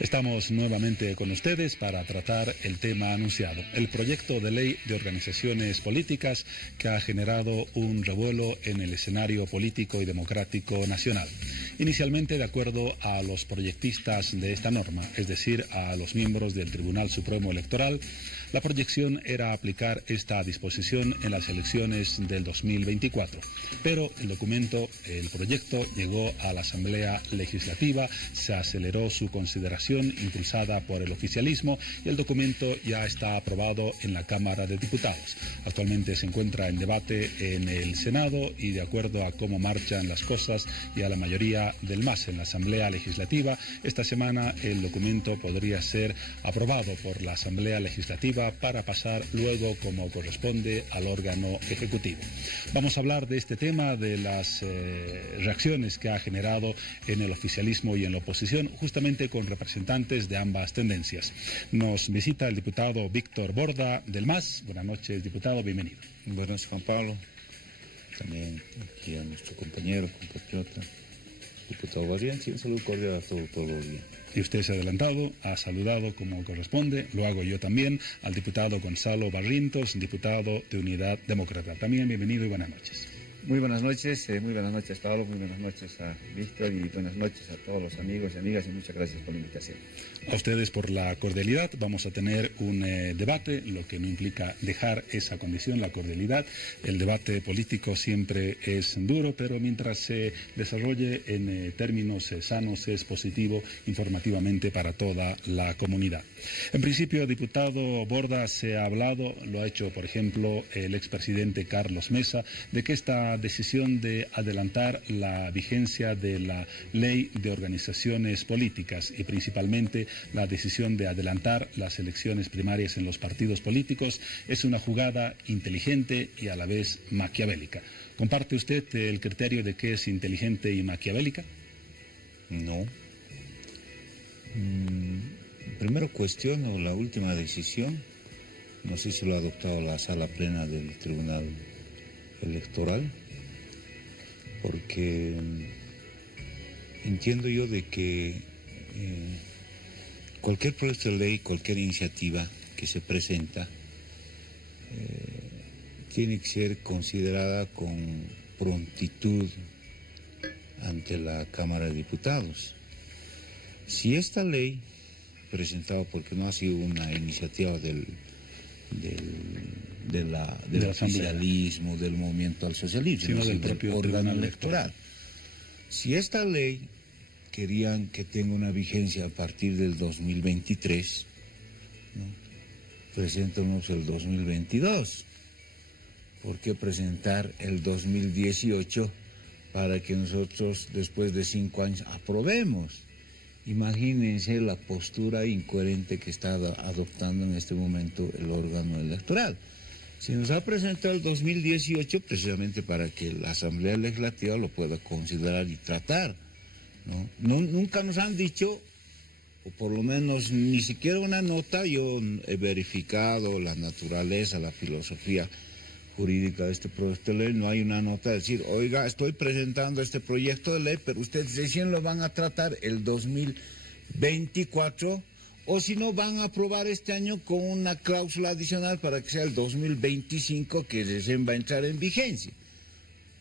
Estamos nuevamente con ustedes para tratar el tema anunciado, el proyecto de ley de organizaciones políticas que ha generado un revuelo en el escenario político y democrático nacional. Inicialmente, de acuerdo a los proyectistas de esta norma, es decir, a los miembros del Tribunal Supremo Electoral, la proyección era aplicar esta disposición en las elecciones del 2024. Pero el proyecto llegó a la Asamblea Legislativa, se aceleró su consideración impulsada por el oficialismo y el documento ya está aprobado en la Cámara de Diputados. Actualmente se encuentra en debate en el Senado y, de acuerdo a cómo marchan las cosas y a la mayoría del MAS en la Asamblea Legislativa, esta semana el documento podría ser aprobado por la Asamblea Legislativa para pasar luego, como corresponde, al órgano ejecutivo. Vamos a hablar de este tema, de las reacciones que ha generado en el oficialismo y en la oposición, justamente con representantes de ambas tendencias. Nos visita el diputado Víctor Borda del MAS. Buenas noches, diputado, bienvenido. Buenas noches, Juan Pablo. También aquí a nuestro compañero, compatriota, diputado Barrientos, y un saludo cordial a todo el pueblo boliviano. Y usted se ha adelantado, ha saludado como corresponde, lo hago yo también, al diputado Gonzalo Barrientos, diputado de Unidad Demócrata. También bienvenido y buenas noches. Muy buenas noches, Pablo, muy buenas noches a Víctor y buenas noches a todos los amigos y amigas y muchas gracias por la invitación. A ustedes por la cordialidad. Vamos a tener un debate, lo que no implica dejar esa condición, la cordialidad. El debate político siempre es duro, pero mientras se desarrolle en términos sanos es positivo informativamente para toda la comunidad. En principio, diputado Borda, se ha hablado, lo ha hecho por ejemplo el expresidente Carlos Mesa, de que esta decisión de adelantar la vigencia de la ley de organizaciones políticas y principalmente la decisión de adelantar las elecciones primarias en los partidos políticos es una jugada inteligente y a la vez maquiavélica. ¿Comparte usted el criterio de que es inteligente y maquiavélica? No. Primero cuestiono la última decisión. No sé si lo ha adoptado la sala plena del Tribunal Electoral, porque entiendo yo de que cualquier proyecto de ley, cualquier iniciativa que se presenta tiene que ser considerada con prontitud ante la Cámara de Diputados. Si esta ley presentada, porque no ha sido una iniciativa del oficialismo, del movimiento al socialismo, sino del propio órgano electoral. Si esta ley querían que tenga una vigencia a partir del 2023, ¿no? Preséntanos el 2022. ¿Por qué presentar el 2018 para que nosotros después de 5 años aprobemos? Imagínense la postura incoherente que está adoptando en este momento el órgano electoral. Se nos ha presentado el 2018 precisamente para que la Asamblea Legislativa lo pueda considerar y tratar, ¿no? Nunca nos han dicho, o por lo menos ni siquiera una nota. Yo he verificado la naturaleza, la filosofía jurídica de este proyecto de ley. No hay una nota de decir, oiga, estoy presentando este proyecto de ley, pero ustedes recién lo van a tratar el 2024, o si no, van a aprobar este año con una cláusula adicional para que sea el 2025 que recién va a entrar en vigencia,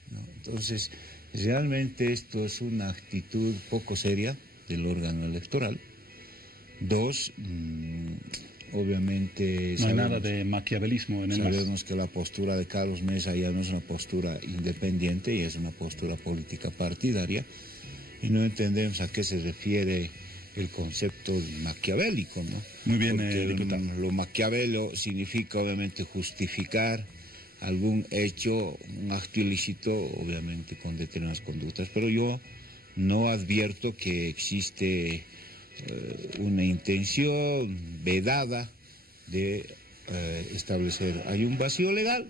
¿no? Entonces, realmente esto es una actitud poco seria del órgano electoral. Dos, obviamente no hay nada de maquiavelismo en el MAS. Sabemos que la postura de Carlos Mesa ya no es una postura independiente y es una postura política partidaria, y no entendemos a qué se refiere el concepto maquiavélico, ¿no? Muy bien, diputado. Lo maquiavelo significa obviamente justificar algún hecho, un acto ilícito, obviamente con determinadas conductas, pero yo no advierto que existe una intención vedada de establecer. Hay un vacío legal,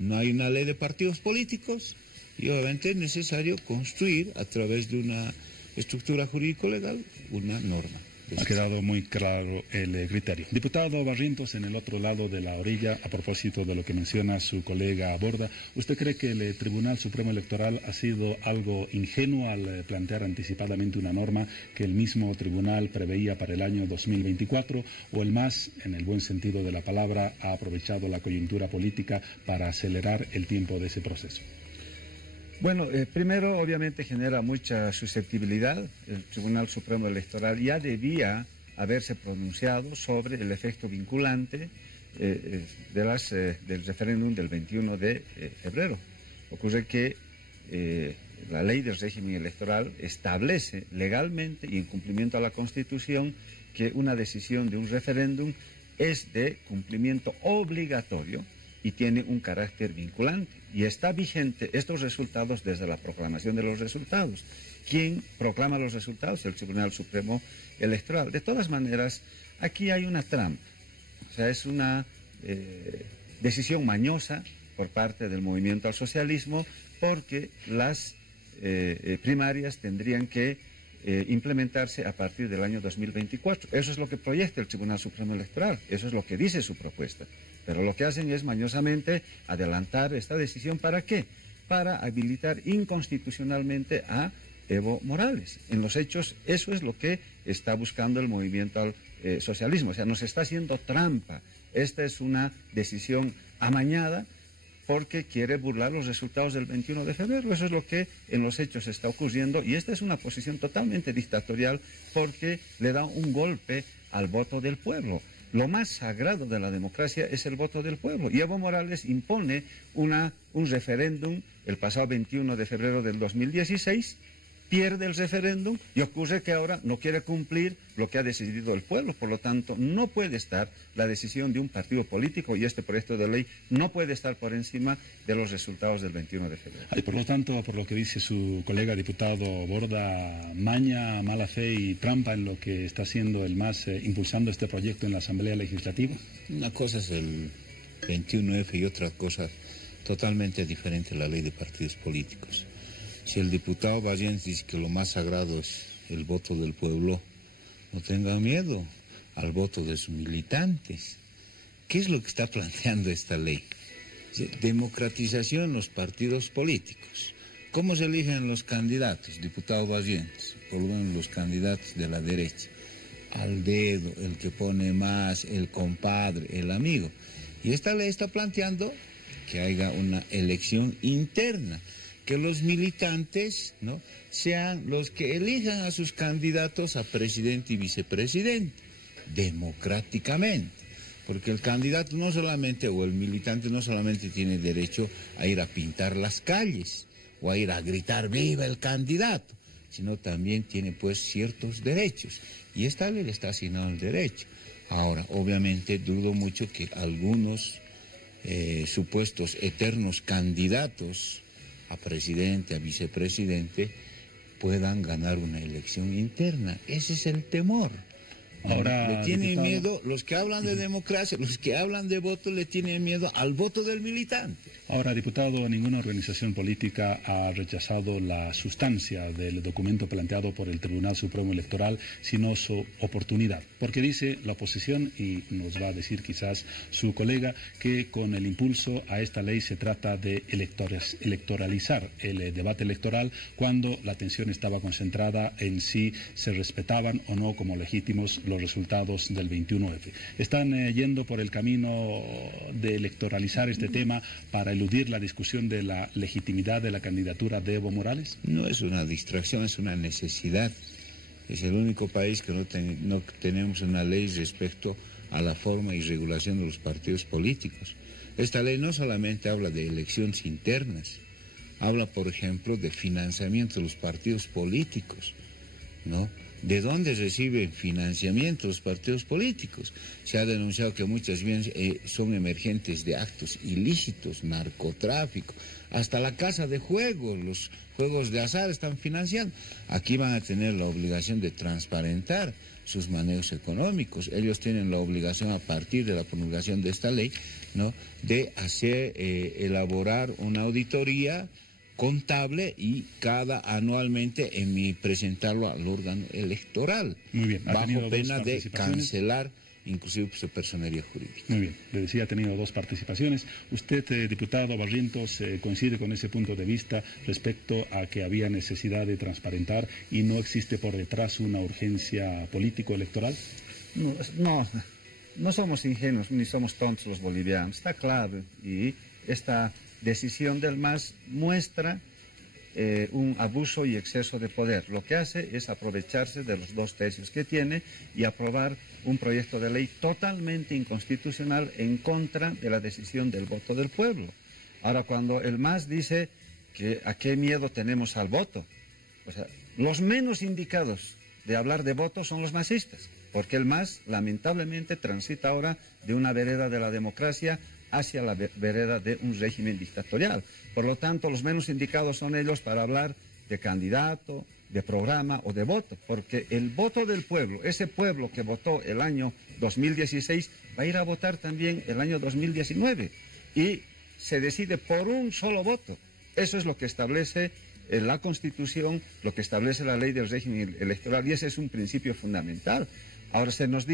no hay una ley de partidos políticos y obviamente es necesario construir a través de una estructura jurídico-legal una norma. Ha quedado muy claro el criterio. Diputado Barrientos, en el otro lado de la orilla, a propósito de lo que menciona su colega Borda, ¿usted cree que el Tribunal Supremo Electoral ha sido algo ingenuo al plantear anticipadamente una norma que el mismo tribunal preveía para el año 2024, o el MAS, en el buen sentido de la palabra, ha aprovechado la coyuntura política para acelerar el tiempo de ese proceso? Bueno, primero obviamente genera mucha susceptibilidad. El Tribunal Supremo Electoral ya debía haberse pronunciado sobre el efecto vinculante del referéndum del 21 de febrero. Ocurre que la ley del régimen electoral establece legalmente y en cumplimiento a la Constitución que una decisión de un referéndum es de cumplimiento obligatorio y tiene un carácter vinculante. Y está vigente estos resultados desde la proclamación de los resultados. ¿Quién proclama los resultados? El Tribunal Supremo Electoral. De todas maneras, aquí hay una trampa. O sea, es una decisión mañosa por parte del movimiento al socialismo, porque las primarias tendrían que implementarse a partir del año 2024. Eso es lo que proyecta el Tribunal Supremo Electoral, eso es lo que dice su propuesta. Pero lo que hacen es mañosamente adelantar esta decisión. ¿Para qué? Para habilitar inconstitucionalmente a Evo Morales. En los hechos, eso es lo que está buscando el movimiento al socialismo. O sea, nos está haciendo trampa. Esta es una decisión amañada porque quiere burlar los resultados del 21 de febrero. Eso es lo que en los hechos está ocurriendo, y esta es una posición totalmente dictatorial porque le da un golpe al voto del pueblo. Lo más sagrado de la democracia es el voto del pueblo, y Evo Morales impone un referéndum el pasado 21 de febrero del 2016, pierde el referéndum y ocurre que ahora no quiere cumplir lo que ha decidido el pueblo. Por lo tanto, no puede estar la decisión de un partido político, y este proyecto de ley no puede estar por encima de los resultados del 21 de febrero. Y por lo tanto, por lo que dice su colega diputado Borda, maña, mala fe y trampa en lo que está haciendo el MAS impulsando este proyecto en la Asamblea Legislativa. Una cosa es el 21F y otra cosa totalmente diferente, la ley de partidos políticos. Si el diputado Barrientos dice que lo más sagrado es el voto del pueblo, no tengan miedo al voto de sus militantes. ¿Qué es lo que está planteando esta ley? Democratización en los partidos políticos. ¿Cómo se eligen los candidatos? Diputado Barrientos, por lo menos los candidatos de la derecha. Al dedo, el que pone más, el compadre, el amigo. Y esta ley está planteando que haya una elección interna, que los militantes, ¿no?, sean los que elijan a sus candidatos a presidente y vicepresidente, democráticamente. Porque el candidato no solamente, o el militante no solamente tiene derecho a ir a pintar las calles, o a ir a gritar ¡viva el candidato!, sino también tiene pues ciertos derechos. Y esta ley le está asignando el derecho. Ahora, obviamente, dudo mucho que algunos supuestos eternos candidatos a presidente, a vicepresidente, puedan ganar una elección interna. Ese es el temor. Ahora, le tienen miedo, los que hablan de democracia, los que hablan de voto, le tienen miedo al voto del militante. Ahora, diputado, ninguna organización política ha rechazado la sustancia del documento planteado por el Tribunal Supremo Electoral, sino su oportunidad. Porque dice la oposición, y nos va a decir quizás su colega, que con el impulso a esta ley se trata de electoralizar el debate electoral, cuando la atención estaba concentrada en si se respetaban o no como legítimos los resultados del 21F. ¿Están yendo por el camino de electoralizar este tema para eludir la discusión de la legitimidad de la candidatura de Evo Morales? No es una distracción, es una necesidad. Es el único país que no tenemos una ley respecto a la forma y regulación de los partidos políticos. Esta ley no solamente habla de elecciones internas, habla, por ejemplo, de financiamiento de los partidos políticos, ¿no? ¿De dónde reciben financiamiento los partidos políticos? Se ha denunciado que muchas veces son emergentes de actos ilícitos, narcotráfico, hasta la casa de juegos, los juegos de azar están financiando. Aquí van a tener la obligación de transparentar sus manejos económicos. Ellos tienen la obligación, a partir de la promulgación de esta ley, ¿no?, de elaborar una auditoría contable y anualmente presentarlo al órgano electoral. Muy bien. Bajo pena de cancelar inclusive su personería jurídica. Muy bien, le decía, ha tenido 2 participaciones. Usted, diputado Barrientos, coincide con ese punto de vista respecto a que había necesidad de transparentar y no existe por detrás una urgencia político-electoral. No somos ingenuos ni somos tontos los bolivianos, está claro, y esta decisión del MAS muestra un abuso y exceso de poder. Lo que hace es aprovecharse de los 2 tercios que tiene y aprobar un proyecto de ley totalmente inconstitucional en contra de la decisión del voto del pueblo. Ahora, cuando el MAS dice que a qué miedo tenemos al voto, o sea, los menos indicados de hablar de voto son los masistas, porque el MAS lamentablemente transita ahora de una vereda de la democracia hacia la vereda de un régimen dictatorial. Por lo tanto, los menos indicados son ellos para hablar de candidato, de programa o de voto, porque el voto del pueblo, ese pueblo que votó el año 2016, va a ir a votar también el año 2019 y se decide por un solo voto. Eso es lo que establece la Constitución, lo que establece la ley del régimen electoral, y ese es un principio fundamental. Ahora se nos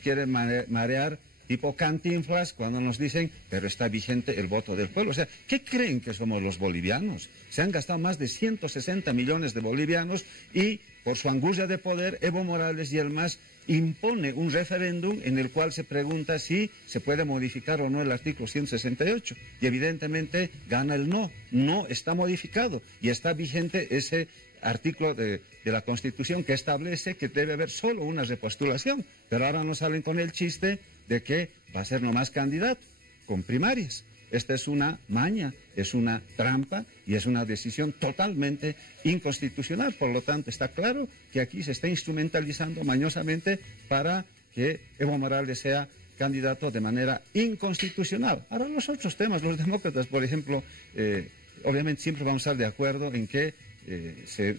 quiere marear tipo Cantinflas cuando nos dicen, pero está vigente el voto del pueblo. O sea, ¿qué creen que somos los bolivianos? Se han gastado más de 160 millones de bolivianos y por su angustia de poder, Evo Morales y el MAS impone un referéndum en el cual se pregunta si se puede modificar o no el artículo 168. Y evidentemente gana el no. No está modificado y está vigente ese artículo de la Constitución que establece que debe haber solo una repostulación. Pero ahora nos salen con el chiste de que va a ser nomás candidato con primarias. Esta es una maña, es una trampa y es una decisión totalmente inconstitucional. Por lo tanto, está claro que aquí se está instrumentalizando mañosamente para que Evo Morales sea candidato de manera inconstitucional. Ahora, los otros temas, los demócratas, por ejemplo, obviamente siempre vamos a estar de acuerdo en que se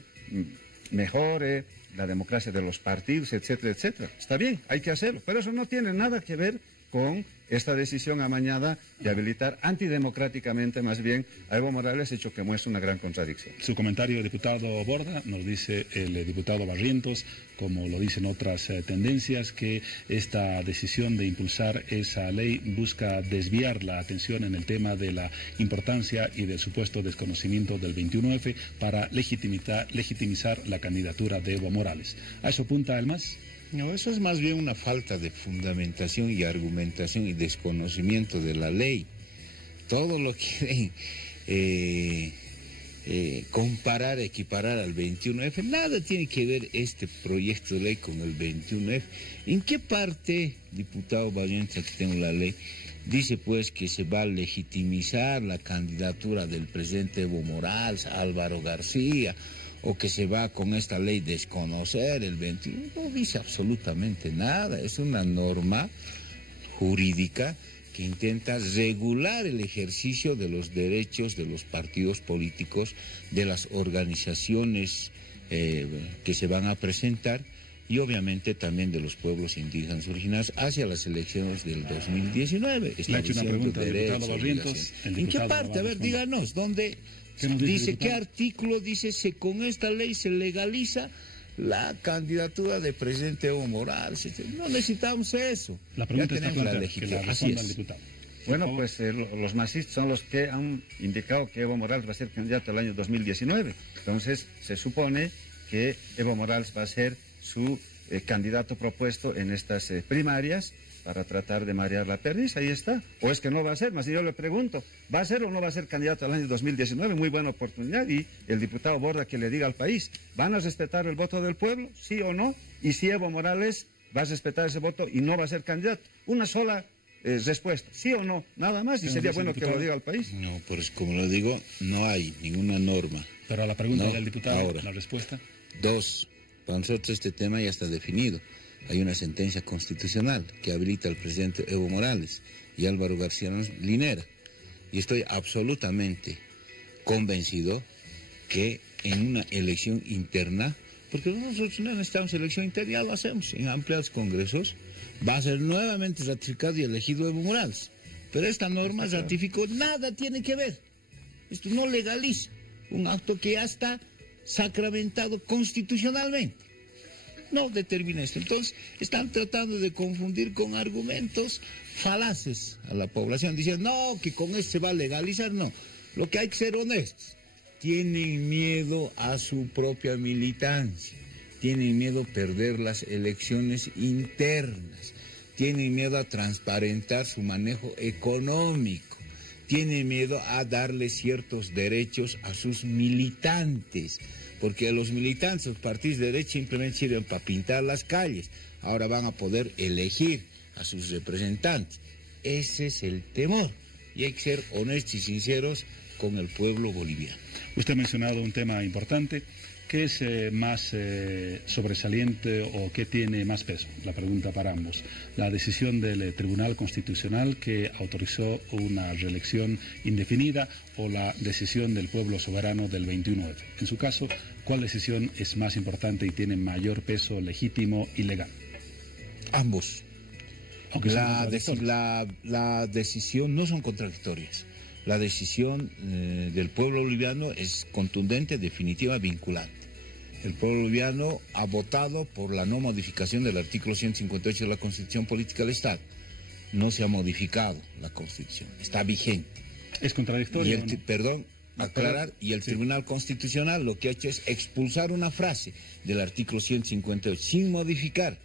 mejore la democracia de los partidos, etcétera, etcétera. Está bien, hay que hacerlo, pero eso no tiene nada que ver con esta decisión amañada de habilitar antidemocráticamente más bien a Evo Morales, hecho que muestra una gran contradicción. Su comentario, diputado Borda, nos dice el diputado Barrientos, como lo dicen otras tendencias, que esta decisión de impulsar esa ley busca desviar la atención en el tema de la importancia y del supuesto desconocimiento del 21F para legitimizar la candidatura de Evo Morales. ¿A eso apunta el MAS? No, eso es más bien una falta de fundamentación y argumentación y desconocimiento de la ley. Todo lo quieren comparar, equiparar al 21F. Nada tiene que ver este proyecto de ley con el 21F. ¿En qué parte, diputado Barrientos, aquí tengo la ley, dice pues que se va a legitimizar la candidatura del presidente Evo Morales, Álvaro García, o que se va con esta ley desconocer el 21? No dice absolutamente nada. Es una norma jurídica que intenta regular el ejercicio de los derechos de los partidos políticos, de las organizaciones que se van a presentar y obviamente también de los pueblos indígenas originarios hacia las elecciones del 2019. Le he hecho una pregunta, diputado Barrientos. ¿En qué parte? A ver, díganos, ¿dónde dice, qué artículo dice que con esta ley se legaliza la candidatura de presidente Evo Morales? No necesitamos eso. La pregunta está clara, que la responda al diputado. Bueno, pues los masistas son los que han indicado que Evo Morales va a ser candidato el año 2019. Entonces, se supone que Evo Morales va a ser su candidato propuesto en estas primarias para tratar de marear la perdiz. Ahí está. ¿O es que no va a ser? Más yo le pregunto, ¿va a ser o no va a ser candidato al año 2019? Muy buena oportunidad. Y el diputado Borda que le diga al país, ¿van a respetar el voto del pueblo? ¿Sí o no? Y si Evo Morales va a respetar ese voto y no va a ser candidato. Una sola respuesta, ¿sí o no? Nada más. Y sería bueno que lo diga al país. No, pues como lo digo, no hay ninguna norma. Pero a la pregunta del diputado, ahora, la respuesta. 2. Para nosotros este tema ya está definido. Hay una sentencia constitucional que habilita al presidente Evo Morales y Álvaro García Linera. Y estoy absolutamente convencido que en una elección interna, porque nosotros no necesitamos elección interna, ya lo hacemos en ampliados congresos, va a ser nuevamente ratificado y elegido Evo Morales. Pero esta norma ratificó, nada tiene que ver. Esto no legaliza. un acto que ya está sacramentado constitucionalmente. No determina esto. Entonces, están tratando de confundir con argumentos falaces a la población, diciendo, no, que con esto se va a legalizar, no. Lo que hay que ser honestos. Tienen miedo a su propia militancia, tienen miedo a perder las elecciones internas, tienen miedo a transparentar su manejo económico, tienen miedo a darle ciertos derechos a sus militantes, porque los militantes, los partidos de derecha simplemente sirven para pintar las calles, ahora van a poder elegir a sus representantes. Ese es el temor, y hay que ser honestos y sinceros con el pueblo boliviano. Usted ha mencionado un tema importante. ¿Qué es más sobresaliente o qué tiene más peso? La pregunta para ambos. La decisión del Tribunal Constitucional que autorizó una reelección indefinida o la decisión del pueblo soberano del 21-8. En su caso, ¿cuál decisión es más importante y tiene mayor peso legítimo y legal? Ambos. Aunque la decisión no son contradictorias. La decisión del pueblo boliviano es contundente, definitiva, vinculante. El pueblo boliviano ha votado por la no modificación del artículo 158 de la Constitución Política del Estado. No se ha modificado la Constitución, está vigente. ¿Es contradictorio? Y el Tribunal Constitucional lo que ha hecho es expulsar una frase del artículo 158 sin modificar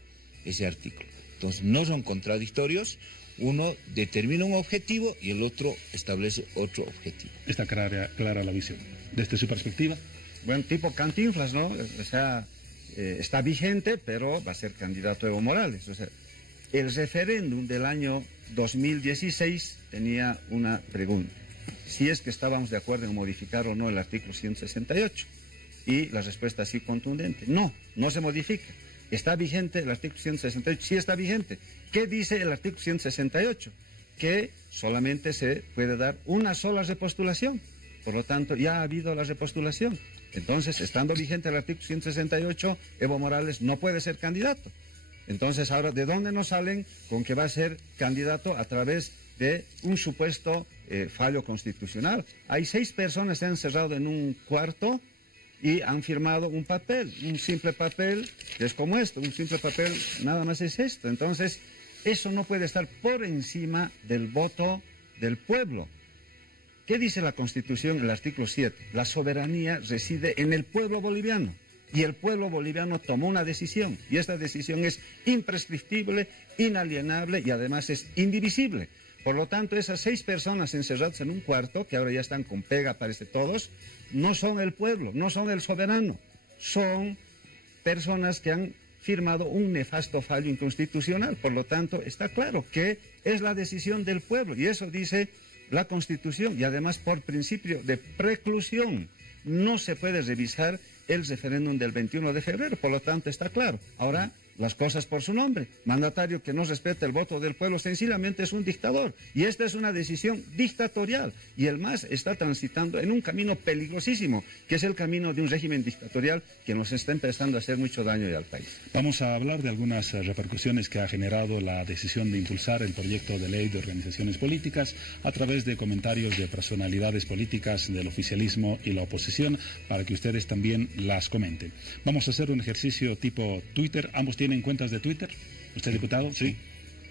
ese artículo. Entonces no son contradictorios. Uno determina un objetivo y el otro establece otro objetivo. Está clara la visión. ¿Desde su perspectiva? Bueno, tipo Cantinflas, ¿no? O sea, está vigente, pero va a ser candidato Evo Morales. O sea, el referéndum del año 2016 tenía una pregunta. Si es que estábamos de acuerdo en modificar o no el artículo 168. Y la respuesta así contundente. No, no se modifica. ¿Está vigente el artículo 168? Sí está vigente. ¿Qué dice el artículo 168? Que solamente se puede dar una sola repostulación. Por lo tanto, ya ha habido la repostulación. Entonces, estando vigente el artículo 168, Evo Morales no puede ser candidato. Entonces, ahora, ¿de dónde nos salen con que va a ser candidato a través de un supuesto fallo constitucional? Hay 6 personas que se han encerrado en un cuarto y han firmado un papel, un simple papel, que es como esto, un simple papel, nada más es esto. Entonces, eso no puede estar por encima del voto del pueblo. ¿Qué dice la Constitución, el artículo 7? La soberanía reside en el pueblo boliviano, y el pueblo boliviano tomó una decisión, y esta decisión es imprescriptible, inalienable, y además es indivisible. Por lo tanto, esas 6 personas encerradas en un cuarto, que ahora ya están con pega, parece todos, no son el pueblo, no son el soberano, son personas que han firmado un nefasto fallo inconstitucional. Por lo tanto, está claro que es la decisión del pueblo, y eso dice la Constitución, y además por principio de preclusión no se puede revisar el referéndum del 21 de febrero, por lo tanto está claro. Ahora, las cosas por su nombre. Mandatario que no respeta el voto del pueblo sencillamente es un dictador. Y esta es una decisión dictatorial. Y el MAS está transitando en un camino peligrosísimo, que es el camino de un régimen dictatorial que nos está empezando a hacer mucho daño al país. Vamos a hablar de algunas repercusiones que ha generado la decisión de impulsar el proyecto de ley de organizaciones políticas a través de comentarios de personalidades políticas del oficialismo y la oposición, para que ustedes también las comenten. Vamos a hacer un ejercicio tipo Twitter. Ambos tienen cuentas de Twitter. ¿Usted, diputado? Sí.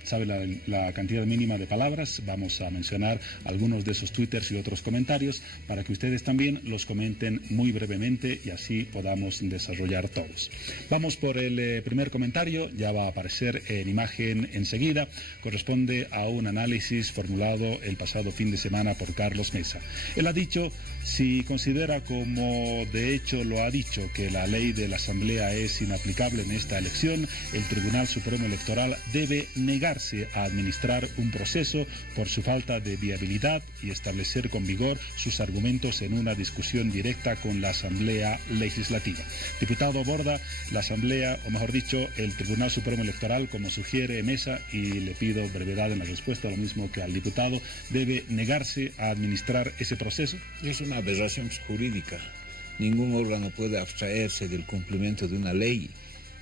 ¿Sabe la cantidad mínima de palabras? Vamos a mencionar algunos de esos twitters y otros comentarios para que ustedes también los comenten muy brevemente y así podamos desarrollar todos. Vamos por el primer comentario, ya va a aparecer en imagen enseguida. Corresponde a un análisis formulado el pasado fin de semana por Carlos Mesa. Él ha dicho, si considera, como de hecho lo ha dicho, que la ley de la Asamblea es inaplicable en esta elección, el Tribunal Supremo Electoral debe negar a administrar un proceso por su falta de viabilidad y establecer con vigor sus argumentos en una discusión directa con la Asamblea Legislativa. Diputado Borda, la Asamblea, o mejor dicho, el Tribunal Supremo Electoral, como sugiere Mesa, y le pido brevedad en la respuesta, lo mismo que al diputado, debe negarse a administrar ese proceso. Es una aberración jurídica. Ningún órgano puede abstraerse del cumplimiento de una ley.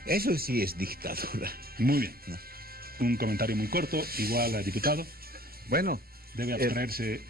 Eso sí es dictadura. Muy bien. No. Un comentario muy corto, igual al diputado. Bueno, ¿Debe abstraerse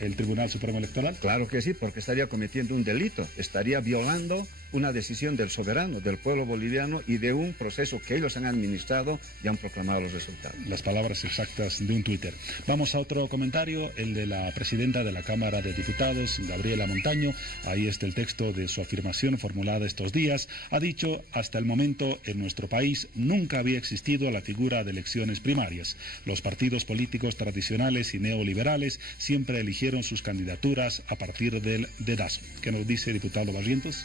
el Tribunal Supremo Electoral? Claro que sí, porque estaría cometiendo un delito, estaría violando una decisión del soberano, del pueblo boliviano y de un proceso que ellos han administrado y han proclamado los resultados. Las palabras exactas de un Twitter. Vamos a otro comentario, el de la presidenta de la Cámara de Diputados, Gabriela Montaño. Ahí está el texto de su afirmación formulada estos días. Ha dicho: hasta el momento en nuestro país nunca había existido la figura de elecciones primarias. Los partidos políticos tradicionales y neoliberales siempre eligieron sus candidaturas a partir del dedazo. ¿Qué nos dice, diputado Barrientos?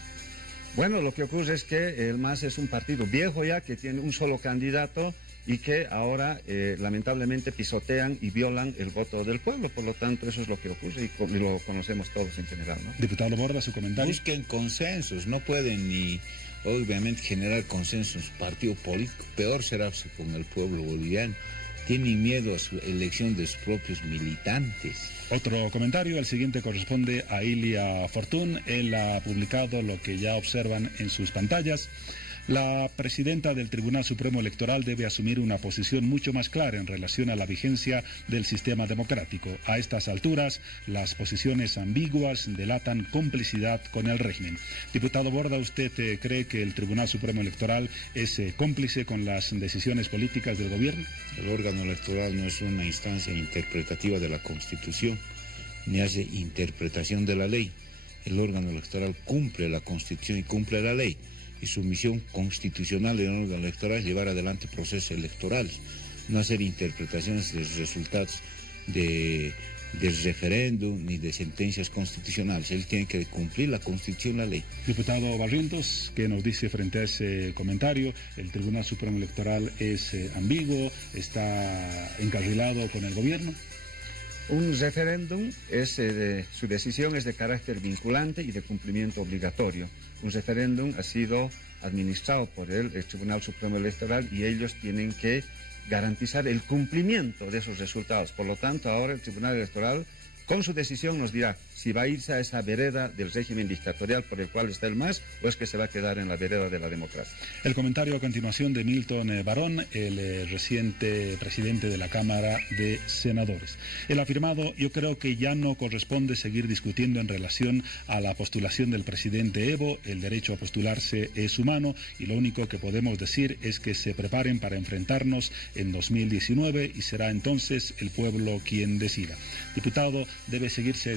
Bueno, lo que ocurre es que el MAS es un partido viejo ya, que tiene un solo candidato y que ahora lamentablemente pisotean y violan el voto del pueblo. Por lo tanto, eso es lo que ocurre y lo conocemos todos en general, ¿no? Diputado Borda, su comentario. Busquen consensos, no pueden ni obviamente generar consensos partido político. Peor será con el pueblo boliviano. Tienen miedo a su elección de sus propios militantes. Otro comentario, el siguiente corresponde a Ilia Fortún. Él ha publicado lo que ya observan en sus pantallas. La presidenta del Tribunal Supremo Electoral debe asumir una posición mucho más clara en relación a la vigencia del sistema democrático. A estas alturas, las posiciones ambiguas delatan complicidad con el régimen. Diputado Borda, ¿usted cree que el Tribunal Supremo Electoral es cómplice con las decisiones políticas del gobierno? El órgano electoral no es una instancia interpretativa de la Constitución, ni hace interpretación de la ley. El órgano electoral cumple la Constitución y cumple la ley. Y su misión constitucional del órgano electoral es llevar adelante procesos electorales, no hacer interpretaciones de los resultados del referéndum ni de sentencias constitucionales. Él tiene que cumplir la Constitución y la ley. Diputado Barrientos, ¿qué nos dice frente a ese comentario? ¿El Tribunal Supremo Electoral es ambiguo, está encarrilado con el gobierno? Un referéndum, su decisión es de carácter vinculante y de cumplimiento obligatorio. Un referéndum ha sido administrado por el Tribunal Supremo Electoral y ellos tienen que garantizar el cumplimiento de esos resultados. Por lo tanto, ahora el Tribunal Electoral, con su decisión, nos dirá si va a irse a esa vereda del régimen dictatorial por el cual está el MAS o es que se va a quedar en la vereda de la democracia. El comentario a continuación de Milton Barón, el reciente presidente de la Cámara de Senadores. Él ha afirmado: yo creo que ya no corresponde seguir discutiendo en relación a la postulación del presidente Evo. El derecho a postularse es humano y lo único que podemos decir es que se preparen para enfrentarnos en 2019 y será entonces el pueblo quien decida. Diputado, ¿debe seguirse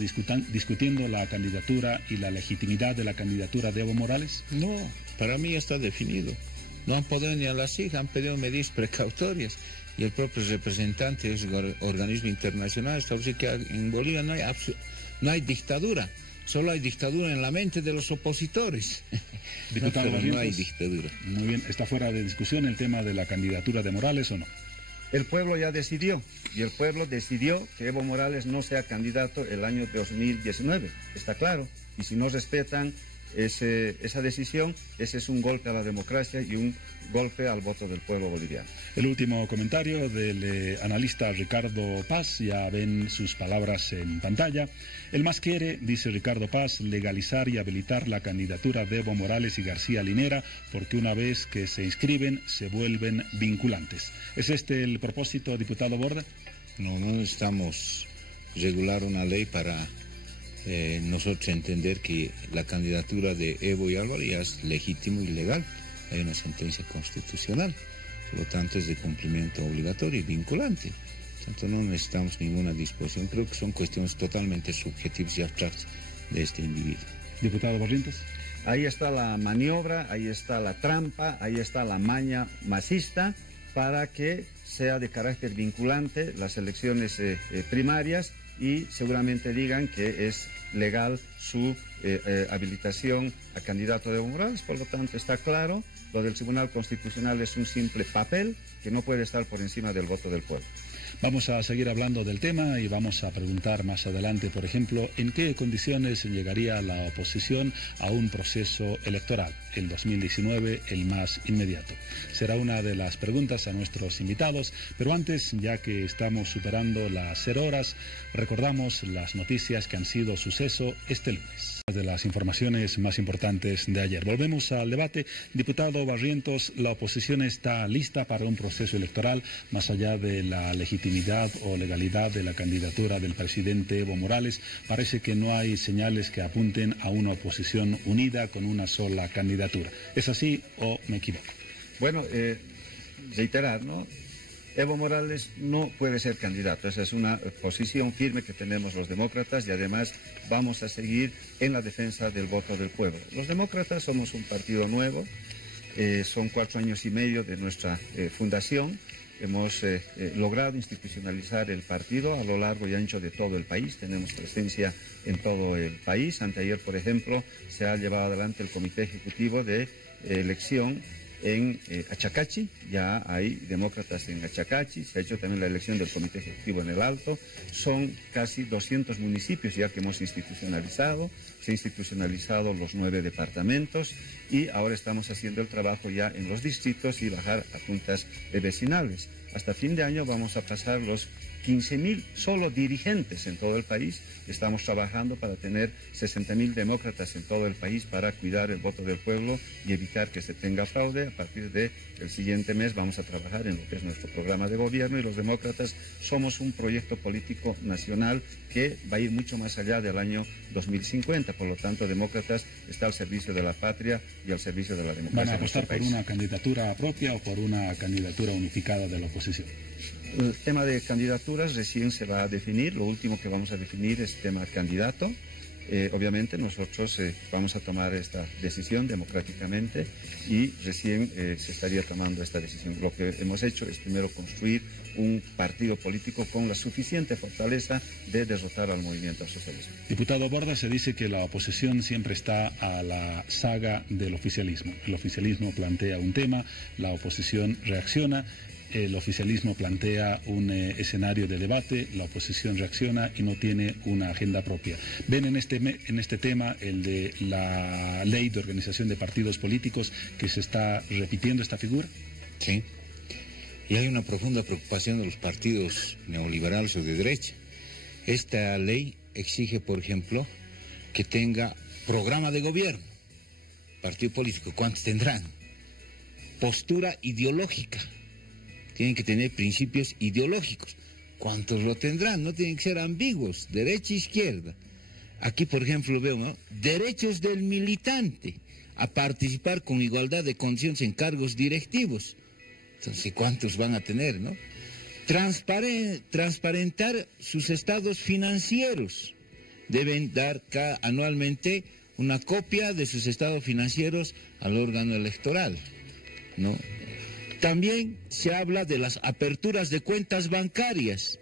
discutiendo la candidatura y la legitimidad de la candidatura de Evo Morales? No, para mí está definido. No han podido ni a la SIG, han pedido medidas precautorias. Y el propio representante de ese organismo internacional establece que en Bolivia no hay dictadura. Solo hay dictadura en la mente de los opositores. Diputado Barrientos, no hay dictadura. Muy bien, ¿está fuera de discusión el tema de la candidatura de Morales o no? El pueblo ya decidió, y el pueblo decidió que Evo Morales no sea candidato el año 2019, está claro. Y si no respetan esa decisión, ese es un golpe a la democracia y un golpe al voto del pueblo boliviano. El último comentario del analista Ricardo Paz, ya ven sus palabras en pantalla. El MAS quiere, dice Ricardo Paz, legalizar y habilitar la candidatura de Evo Morales y García Linera, porque una vez que se inscriben se vuelven vinculantes. ¿Es este el propósito, diputado Borda? No necesitamos regular una ley para nosotros entender que la candidatura de Evo y Álvaro ya es legítimo y legal. Hay una sentencia constitucional, por lo tanto es de cumplimiento obligatorio y vinculante. Por lo tanto no necesitamos ninguna disposición. Creo que son cuestiones totalmente subjetivas y abstractas de este individuo. Diputado Barrientos. Ahí está la maniobra, ahí está la trampa, ahí está la maña masista para que sea de carácter vinculante las elecciones primarias y seguramente digan que es legal su habilitación a candidato de Evo Morales. Por lo tanto, está claro, lo del Tribunal Constitucional es un simple papel que no puede estar por encima del voto del pueblo. Vamos a seguir hablando del tema y vamos a preguntar más adelante, por ejemplo, en qué condiciones llegaría la oposición a un proceso electoral, el 2019, el más inmediato. Será una de las preguntas a nuestros invitados, pero antes, ya que estamos superando las 0 horas, recordamos las noticias que han sido suceso este lunes. Una de las informaciones más importantes importantes de ayer. Volvemos al debate. Diputado Barrientos, la oposición está lista para un proceso electoral más allá de la legitimidad o legalidad de la candidatura del presidente Evo Morales. Parece que no hay señales que apunten a una oposición unida con una sola candidatura. ¿Es así o me equivoco? Bueno, reiterar, ¿no? Evo Morales no puede ser candidato. Esa es una posición firme que tenemos los demócratas y además vamos a seguir en la defensa del voto del pueblo. Los demócratas somos un partido nuevo, son 4 años y medio de nuestra fundación. Hemos logrado institucionalizar el partido a lo largo y ancho de todo el país. Tenemos presencia en todo el país. Anteayer, por ejemplo, se ha llevado adelante el Comité Ejecutivo de Elección en Achacachi. Ya hay demócratas en Achacachi. Se ha hecho también la elección del Comité Ejecutivo en el Alto. Son casi 200 municipios ya que hemos institucionalizado. Se han institucionalizado los 9 departamentos y ahora estamos haciendo el trabajo ya en los distritos y bajar a juntas vecinales. Hasta fin de año vamos a pasar los 15.000 solo dirigentes en todo el país. Estamos trabajando para tener 60.000 demócratas en todo el país para cuidar el voto del pueblo y evitar que se tenga fraude. A partir del siguiente mes vamos a trabajar en lo que es nuestro programa de gobierno y los demócratas somos un proyecto político nacional que va a ir mucho más allá del año 2050. Por lo tanto, demócratas está al servicio de la patria y al servicio de la democracia. ¿Van a apostar por una candidatura propia o por una candidatura unificada de la oposición? El tema de candidaturas recién se va a definir. Lo último que vamos a definir es el tema candidato. Obviamente nosotros vamos a tomar esta decisión democráticamente y recién se estaría tomando esta decisión. Lo que hemos hecho es primero construir un partido político con la suficiente fortaleza de derrotar al movimiento socialista. Diputado Borda, se dice que la oposición siempre está a la saga del oficialismo. El oficialismo plantea un tema, la oposición reacciona. El oficialismo plantea un escenario de debate, la oposición reacciona y no tiene una agenda propia. ¿Ven en este tema, el de la ley de organización de partidos políticos, que se está repitiendo esta figura? Sí. Y hay una profunda preocupación de los partidos neoliberales o de derecha. Esta ley exige, por ejemplo, que tenga programa de gobierno, partido político. ¿Cuántos tendrán? Postura ideológica. Tienen que tener principios ideológicos. ¿Cuántos lo tendrán? No tienen que ser ambiguos, derecha e izquierda. Aquí, por ejemplo, veo, ¿no?, derechos del militante a participar con igualdad de condiciones en cargos directivos. Entonces, ¿cuántos van a tener, no? Transparentar sus estados financieros. Deben dar anualmente una copia de sus estados financieros al órgano electoral, ¿no? También se habla de las aperturas de cuentas bancarias,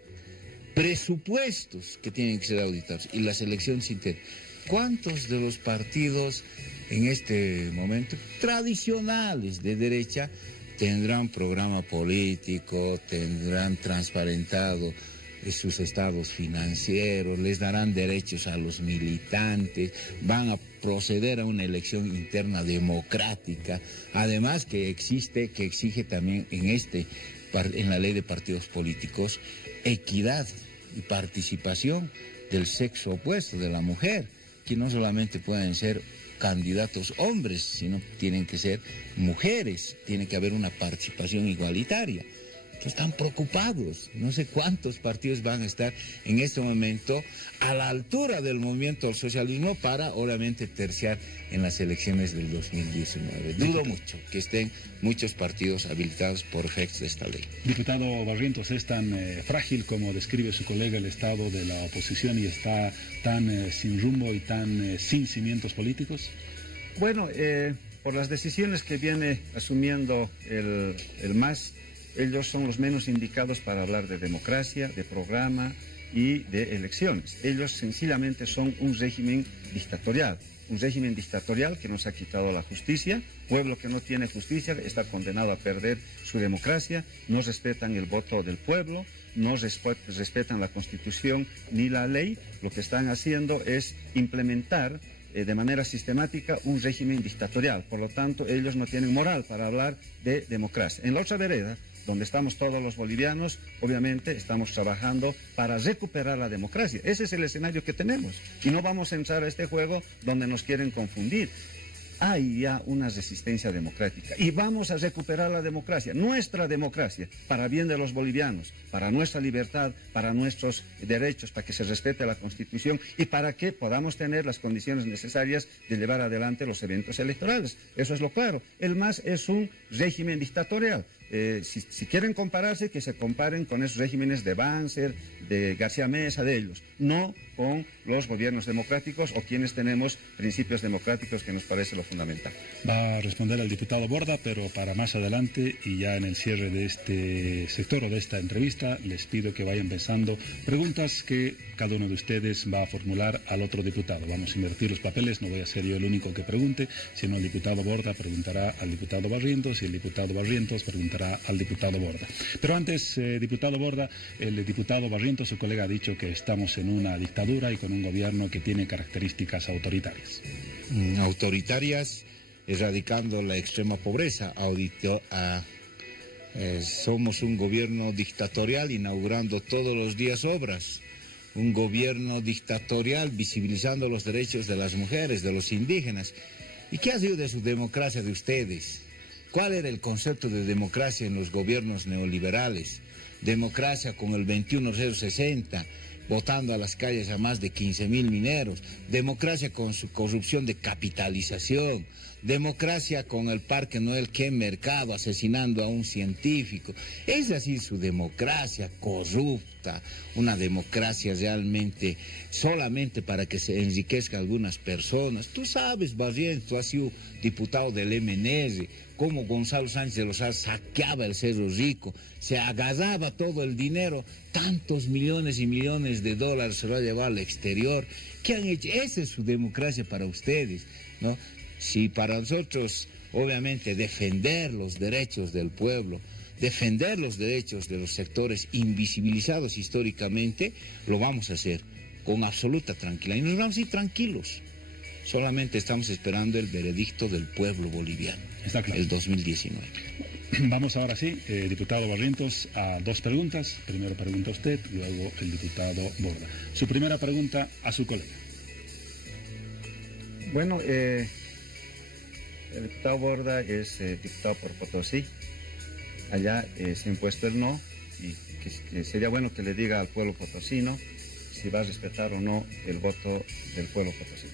presupuestos que tienen que ser auditados y las elecciones internas. ¿Cuántos de los partidos en este momento tradicionales de derecha tendrán programa político, tendrán transparentado sus estados financieros, les darán derechos a los militantes, van a proceder a una elección interna democrática, además que exige también en la ley de partidos políticos equidad y participación del sexo opuesto, de la mujer, que no solamente pueden ser candidatos hombres, sino tienen que ser mujeres, tiene que haber una participación igualitaria. Están preocupados, no sé cuántos partidos van a estar en este momento a la altura del movimiento del socialismo para, obviamente, terciar en las elecciones del 2019. Dudo mucho que estén muchos partidos habilitados por efectos de esta ley. Diputado Barrientos, ¿es tan frágil como describe su colega el estado de la oposición y está tan sin rumbo y tan sin cimientos políticos? Bueno, por las decisiones que viene asumiendo el MAS, ellos son los menos indicados para hablar de democracia, de programa y de elecciones. Ellos sencillamente son un régimen dictatorial que nos ha quitado la justicia. Pueblo que no tiene justicia está condenado a perder su democracia. No respetan el voto del pueblo, no respetan la Constitución ni la ley. Lo que están haciendo es implementar de manera sistemática un régimen dictatorial. Por lo tanto, ellos no tienen moral para hablar de democracia. En la otra vereda, donde estamos todos los bolivianos, obviamente estamos trabajando para recuperar la democracia. Ese es el escenario que tenemos y no vamos a entrar a este juego donde nos quieren confundir. hay ya una resistencia democrática y vamos a recuperar la democracia, nuestra democracia, para bien de los bolivianos, para nuestra libertad, para nuestros derechos, para que se respete la Constitución y para que podamos tener las condiciones necesarias de llevar adelante los eventos electorales. Eso es lo claro. El MAS es un régimen dictatorial. Si quieren compararse, que se comparen con esos regímenes de Banzer, de García Mesa, de ellos, no con los gobiernos democráticos o quienes tenemos principios democráticos, que nos parece lo fundamental. Va a responder el diputado Borda, pero para más adelante y ya en el cierre de este sector o de esta entrevista, les pido que vayan pensando preguntas que cada uno de ustedes va a formular al otro diputado. Vamos a invertir los papeles, no voy a ser yo el único que pregunte, sino el diputado Borda preguntará al diputado Barrientos y el diputado Barrientos preguntará al diputado Borda. Pero antes, diputado Borda, el diputado Barrientos, su colega, ha dicho que estamos en una dictadura y con un gobierno que tiene características autoritarias. Autoritarias, erradicando la extrema pobreza. Somos un gobierno dictatorial inaugurando todos los días obras. Un gobierno dictatorial visibilizando los derechos de las mujeres, de los indígenas. ¿Y qué ha sido de su democracia de ustedes? ¿Cuál era el concepto de democracia en los gobiernos neoliberales? Democracia con el 21060, botando a las calles a más de 15.000 mineros. Democracia con su corrupción de capitalización. Democracia con el Parque Noel Ken Mercado asesinando a un científico. Es así su democracia corrupta, una democracia realmente solamente para que se enriquezcan algunas personas. Tú sabes, Barrientos, tú has sido diputado del MNR, cómo Gonzalo Sánchez de Lozada saqueaba el Cerro Rico, se agarraba todo el dinero, tantos millones y millones de dólares se lo ha llevado al exterior. ¿Qué han hecho? Esa es su democracia para ustedes, ¿no? Si para nosotros, obviamente, defender los derechos del pueblo, defender los derechos de los sectores invisibilizados históricamente, lo vamos a hacer con absoluta tranquilidad. Y nos vamos a ir tranquilos. Solamente estamos esperando el veredicto del pueblo boliviano. Está claro. El 2019. Vamos ahora sí, diputado Barrientos, a dos preguntas. Primero pregunta usted, luego el diputado Borda. Su primera pregunta a su colega. Bueno, el diputado Borda es diputado por Potosí. Allá se ha impuesto el no, y que sería bueno que le diga al pueblo potosino si va a respetar o no el voto del pueblo potosino.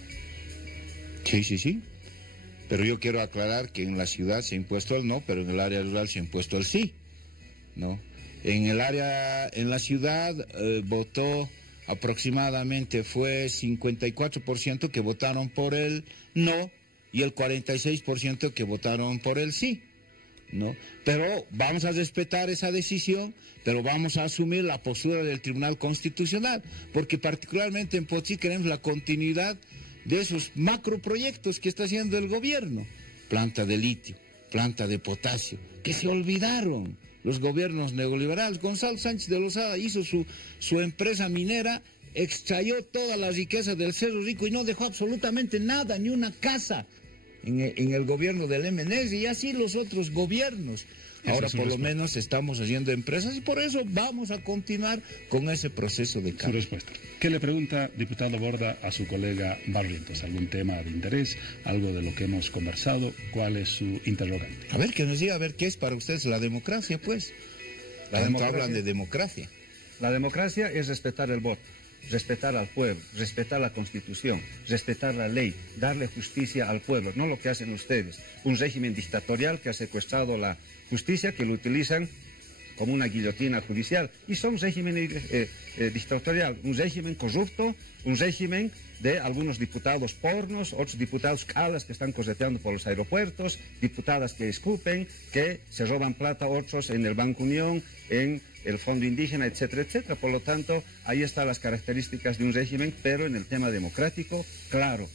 Sí. Pero yo quiero aclarar que en la ciudad se ha impuesto el no, pero en el área rural se ha impuesto el sí, ¿no? En la ciudad votó aproximadamente, fue 54% que votaron por el no y el 46% que votaron por el sí, ¿no? Pero vamos a respetar esa decisión, pero vamos a asumir la postura del Tribunal Constitucional, porque particularmente en Potosí queremos la continuidad de esos macroproyectos que está haciendo el gobierno. Planta de litio, planta de potasio, que se olvidaron los gobiernos neoliberales. Gonzalo Sánchez de Lozada hizo su empresa minera, extrayó toda la riqueza del Cerro Rico y no dejó absolutamente nada, ni una casa en el gobierno del MNS, y así los otros gobiernos. Ahora por lo menos estamos haciendo empresas y por eso vamos a continuar con ese proceso de cambio. Su respuesta. ¿Qué le pregunta, diputado Borda, a su colega Barrientos? ¿Algún tema de interés? ¿Algo de lo que hemos conversado? ¿Cuál es su interrogante? A ver, que nos diga, a ver, ¿qué es para ustedes la democracia, pues? Hablan de democracia. La democracia es respetar el voto, respetar al pueblo, respetar la Constitución, respetar la ley, darle justicia al pueblo, no lo que hacen ustedes. Un régimen dictatorial que ha secuestrado la justicia, que lo utilizan como una guillotina judicial. Y son régimen dictatorial, un régimen corrupto, un régimen de algunos diputados pornos, otros diputados calas que están correteando por los aeropuertos, diputadas que escupen, que se roban plata, otros en el Banco Unión, en el Fondo Indígena, etcétera, etcétera. Por lo tanto, ahí están las características de un régimen, pero en el tema democrático, claro,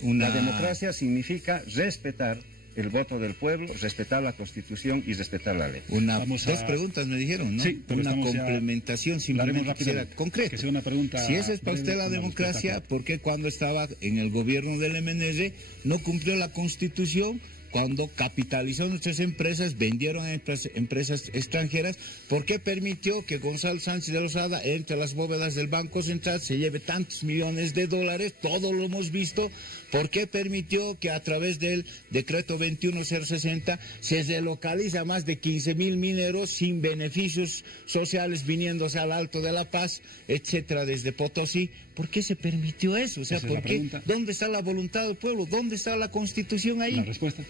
la democracia significa respetar el voto del pueblo, respetar la Constitución y respetar la ley. Dos preguntas me dijeron, ¿no? Sí, pero una complementación, simplemente quisiera concreta. Que sea una pregunta. Si esa es para usted la democracia, ¿por qué cuando estaba en el gobierno del MNR no cumplió la Constitución cuando capitalizó nuestras empresas, vendieron a empresas extranjeras? ¿Por qué permitió que Gonzalo Sánchez de Lozada entre a las bóvedas del Banco Central, se lleve tantos millones de dólares? Todo lo hemos visto. ¿Por qué permitió que a través del decreto 21060 se relocaliza más de 15.000 mineros sin beneficios sociales viniéndose al Alto de la Paz, etcétera, desde Potosí? ¿Por qué se permitió eso? O sea, ¿por qué? ¿Dónde está la voluntad del pueblo? ¿Dónde está la Constitución ahí? La respuesta.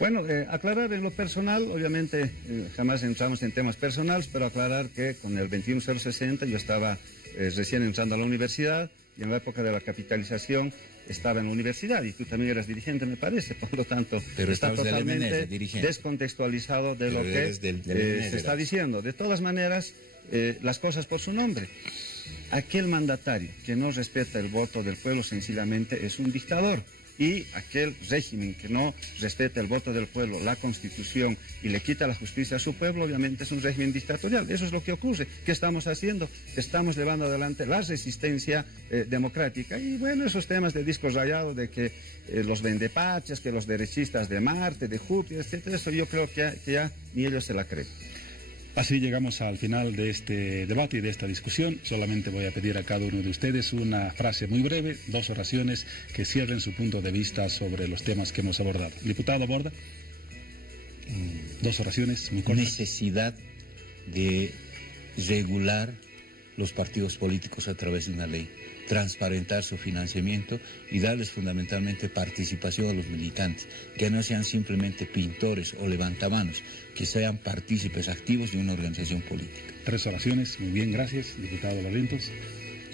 Bueno, aclarar en lo personal, obviamente jamás entramos en temas personales, pero aclarar que con el 21060 yo estaba recién entrando a la universidad y en la época de la capitalización estaba en la universidad y tú también eras dirigente, me parece, por lo tanto está totalmente descontextualizado de lo que se está diciendo. De todas maneras, las cosas por su nombre. Aquel mandatario que no respeta el voto del pueblo sencillamente es un dictador. Y aquel régimen que no respeta el voto del pueblo, la Constitución, y le quita la justicia a su pueblo, obviamente es un régimen dictatorial. Eso es lo que ocurre. ¿Qué estamos haciendo? Estamos llevando adelante la resistencia democrática. Y bueno, esos temas de discos rayados, de que los vendepatриas, que los derechistas de Marte, de Júpiter, etcétera, eso yo creo que ya ni ellos se la creen. Así llegamos al final de este debate y de esta discusión. Solamente voy a pedir a cada uno de ustedes una frase muy breve, 2 oraciones que cierren su punto de vista sobre los temas que hemos abordado. Diputado Borda, 2 oraciones muy cortas. Necesidad de regular los partidos políticos a través de una ley, transparentar su financiamiento y darles fundamentalmente participación a los militantes, que no sean simplemente pintores o levantamanos, que sean partícipes activos de una organización política. 3 oraciones, muy bien, gracias, diputado Barrientos.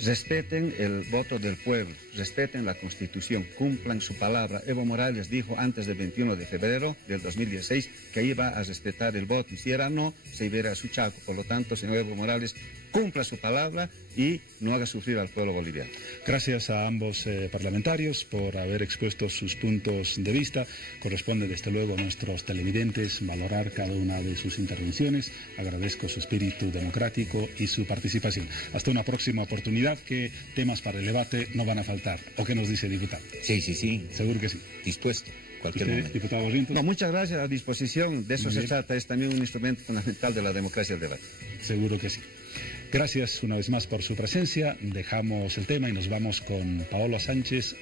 Respeten el voto del pueblo, respeten la Constitución, cumplan su palabra. Evo Morales dijo antes del 21 de febrero del 2016 que iba a respetar el voto y si era no, se iba a ir a su chaco. Por lo tanto, señor Evo Morales, cumpla su palabra y no haga sufrir al pueblo boliviano. Gracias a ambos parlamentarios por haber expuesto sus puntos de vista. Corresponde desde luego a nuestros televidentes valorar cada una de sus intervenciones. Agradezco su espíritu democrático y su participación. Hasta una próxima oportunidad, que temas para el debate no van a faltar. ¿O qué nos dice el diputado? Sí, sí, sí. Seguro que sí. Dispuesto. Cualquier momento. Diputado Barrientos. No, muchas gracias, a disposición. De eso se trata. Es también un instrumento fundamental de la democracia del debate. Seguro que sí. Gracias una vez más por su presencia. Dejamos el tema y nos vamos con Paola Sánchez.